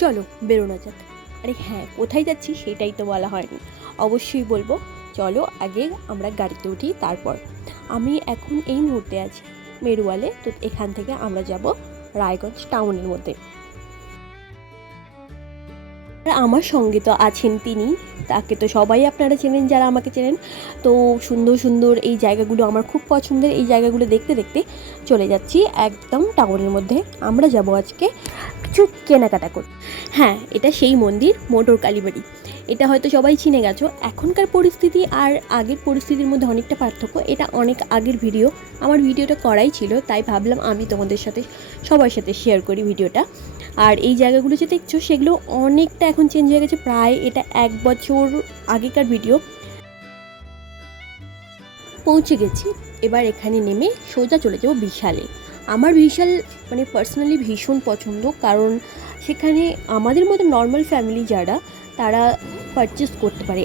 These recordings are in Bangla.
চলো বেরোনো যাক। আরে হ্যাঁ, কোথায় যাচ্ছি সেটাই তো বলা হয়নি, অবশ্যই বলবো। চলো আগে আমরা গাড়িতে উঠি, তারপর। আমি এখন এই মুহূর্তে আছি মেরুয়ালে, তো এখান থেকে আমরা যাব রায়গঞ্জ টাউনের মধ্যে। আর আমার সঙ্গে তো আছেন তিনি, তাকে তো সবাই আপনারা চেনেন যারা আমাকে চেনেন। তো সুন্দর সুন্দর এই জায়গাগুলো আমার খুব পছন্দের, এই জায়গাগুলো দেখতে দেখতে চলে যাচ্ছি একদম টাউনের মধ্যে। আমরা যাব আজকে কিছু কেনাকাটা করতে। হ্যাঁ, এটা সেই মন্দির মোটর কালীবাড়ি। এটা হয়তো সবাই চিনে গেছো। এখনকার পরিস্থিতি আর আগের পরিস্থিতির মধ্যে অনেকটা পার্থক্য। এটা অনেক আগের ভিডিও, আমার ভিডিওটা করাই ছিল, তাই ভাবলাম আমি তোমাদের সাথে সবার সাথে শেয়ার করি ভিডিওটা। আর এই জায়গাগুলো যে দেখছো সেগুলো অনেকটা এখন চেঞ্জ হয়ে গেছে, প্রায় এটা 1 বছর আগেকার ভিডিও। পৌঁছে গেছি, এবার এখানে নেমে সোজা চলে যাবো বিশালে। আমার বিশাল মানে পার্সোনালি ভীষণ পছন্দ, কারণ সেখানে আমাদের মতো নর্মাল ফ্যামিলি যারা, তারা পারচেস করতে পারে।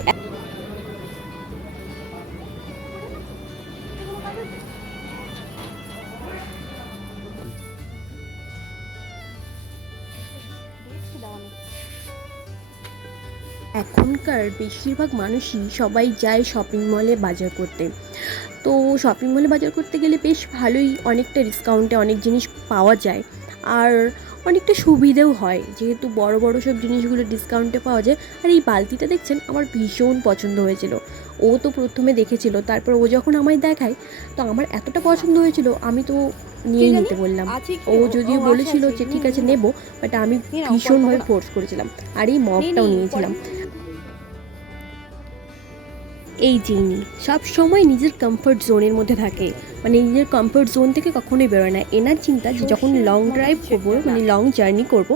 এখনকার বেশিরভাগ মানুষই সবাই যায় শপিং মলে বাজার করতে। তো শপিং মলে বাজার করতে গেলে বেশ ভালোই অনেকটা ডিসকাউন্টে অনেক জিনিস পাওয়া যায়, আর অনেকটা সুবিধেও হয়, যেহেতু বড় বড় সব জিনিসগুলো ডিসকাউন্টে পাওয়া যায়। আর এই বালতিটা দেখছেন, আমার ভীষণ পছন্দ হয়েছিল। ও তো প্রথমে দেখেছিল, তারপর ও যখন আমায় দেখায়, তো আমার এতটা পছন্দ হয়েছিল, আমি তো নিয়েই নিতে বললাম। ও যদিও বলেছিল যে ঠিক আছে নেব, বাট আমি ভীষণভাবে ফোর্স করেছিলাম। আর এই মগটাও নিয়েছিলাম। এই জিনি সব সময় নিজের কমফর্ট জোনের মধ্যে থাকে, মানে নিজের কমফর্ট জোন থেকে কখনোই বেরোয় না। এনার চিন্তা যে যখন লং ড্রাইভ করবো, মানে লং জার্নি করব,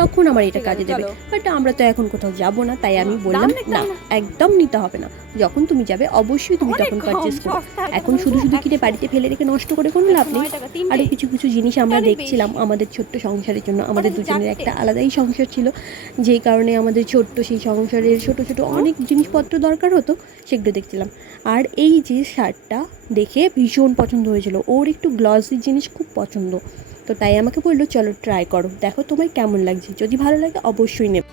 তখন আমার এটা কাজে দেবে। বাট আমরা তো এখন কোথাও যাব না, তাই আমি বললাম না, একদম নিতে হবে না। যখন তুমি যাবে অবশ্যই তুমি তখন পারচেস করো। এখন শুধু শুধু কিনে বাড়িতে ফেলে রেখে নষ্ট করে কোনো লাভ নেই। আরও কিছু কিছু জিনিস আমরা দেখছিলাম আমাদের ছোট্ট সংসারের জন্য। আমাদের দুজনের একটা আলাদাই সংসার ছিল, যেই কারণে আমাদের ছোট্ট সেই সংসারের ছোট ছোট অনেক জিনিসপত্র দরকার হতো, সেগুলো দেখছিলাম। আর এই যে শার্টটা দেখে ভীষণ পছন্দ হয়েছিল, ওর একটু গ্লসি জিনিস খুব পছন্দ, তো তাই আমাকে বললো চলো ট্রাই করো, দেখো তোমায় কেমন লাগছে, যদি ভালো লাগে অবশ্যই নেবে।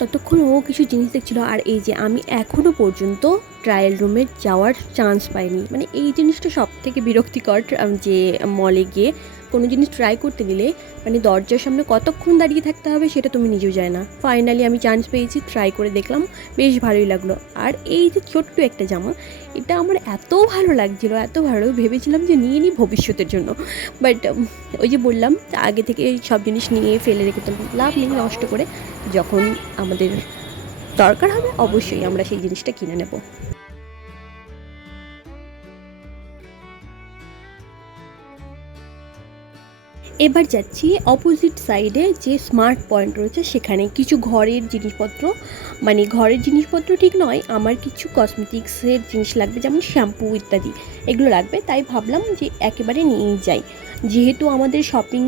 ততক্ষণ ও কিছু জিনিস দেখছিল। আর এই যে আমি এখনও পর্যন্ত ট্রায়াল রুমে যাওয়ার চান্স পাইনি, মানে এই জিনিসটা সব থেকে বিরক্তিকর, যে মলে গিয়ে কোনো জিনিস ট্রাই করতে গেলে মানে দরজার সামনে কতক্ষণ দাঁড়িয়ে থাকতে হবে সেটা তুমি নিজেও জানো না। ফাইনালি আমি চান্স পেয়েছি, ট্রাই করে দেখলাম, বেশ ভালোই লাগলো। আর এই যে ছোট্ট একটা জামা, এটা আমার এত ভালো লাগছিলো, এত ভালো, ভেবেছিলাম যে নিয়ে নিই ভবিষ্যতের জন্য। বাট ওই যে বললাম, আগে থেকে সব জিনিস নিয়ে ফেলে রেখে তো লাভ নেই নষ্ট করে, যখন আমাদের দরকার হবে অবশ্যই আমরা সেই জিনিসটা কিনে নেব। এবার যাচ্ছি অপোজিট সাইডে যে স্মার্ট পয়েন্ট রয়েছে সেখানে কিছু ঘরের জিনিসপত্র, মানে ঘরের জিনিসপত্র ঠিক নয়, আমার কিছু কসমেটিক্সের জিনিস লাগবে, যেমন শ্যাম্পু ইত্যাদি, এগুলো লাগবে। তাই ভাবলাম যে একেবারে নিয়েই যাই, যেহেতু আমাদের শপিং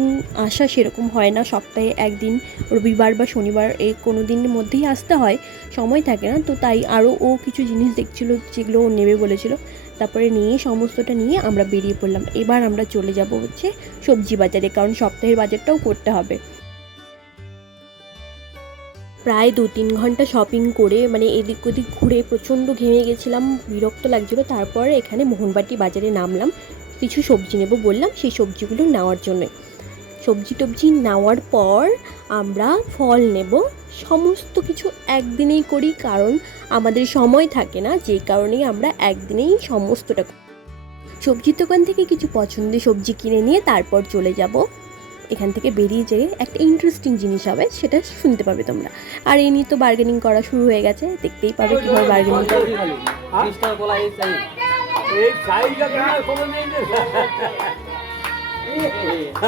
আসা সেরকম হয় না, সপ্তাহে একদিন রবিবার বা শনিবার এই কোনো দিনের মধ্যেই আসতে হয়, সময় থাকে না। তো তাই আরও ও কিছু জিনিস দেখছিলো যেগুলো ও নেবে বলেছিল, তারপরে নিয়ে সমস্তটা নিয়ে আমরা বেরিয়ে পড়লাম। এবার আমরা চলে যাব হচ্ছে সবজি বাজারে, কারণ সপ্তাহের বাজারটাও করতে হবে। প্রায় 2-3 ঘন্টা শপিং করে, মানে এদিক ওদিক ঘুরে প্রচণ্ড ঘেমে গেছিলাম, বিরক্ত লাগছিলো। তারপরে এখানে মোহনবাটি বাজারে নামলাম, কিছু সবজি নেব বললাম, সেই সবজিগুলো নেওয়ার জন্য। সবজি টবজি নেওয়ার পর আমরা ফল নেব। সমস্ত কিছু একদিনেই করি, কারণ আমাদের সময় থাকে না, যেই কারণেই আমরা একদিনেই সমস্তটা। সবজির দোকান থেকে কিছু পছন্দের সবজি কিনে নিয়ে তারপর চলে যাব। এখান থেকে বেরিয়ে যেয়ে একটা ইন্টারেস্টিং জিনিস হবে, সেটা শুনতে পাবে তোমরা। আর এই নিয়ে তো বার্গেনিং করা শুরু হয়ে গেছে, দেখতেই পাবে কীভাবে বার্গেনিং করে।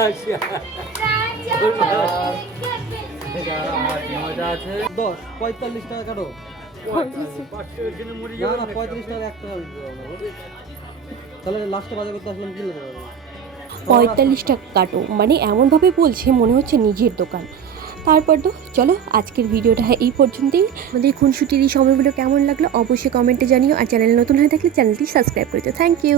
আছে 10-45 টাকা কাটো, 35 টাকা একটা, তাহলে লাস্টে বাজার করতে আসলাম কি লাগবে? 45 টাকা কাটো, মানে এমনভাবে বলছে মনে হচ্ছে নিজের দোকান। তারপর তো চলো আজকের ভিডিওটা এই পর্যন্তই। আমাদের খুনসুটির এই সময়গুলো কেমন লাগলো অবশ্যই কমেন্টে জানিও, আর চ্যানেল নতুন হয়ে থাকলে চ্যানেলটি সাবস্ক্রাইব করে দিও। Thank you.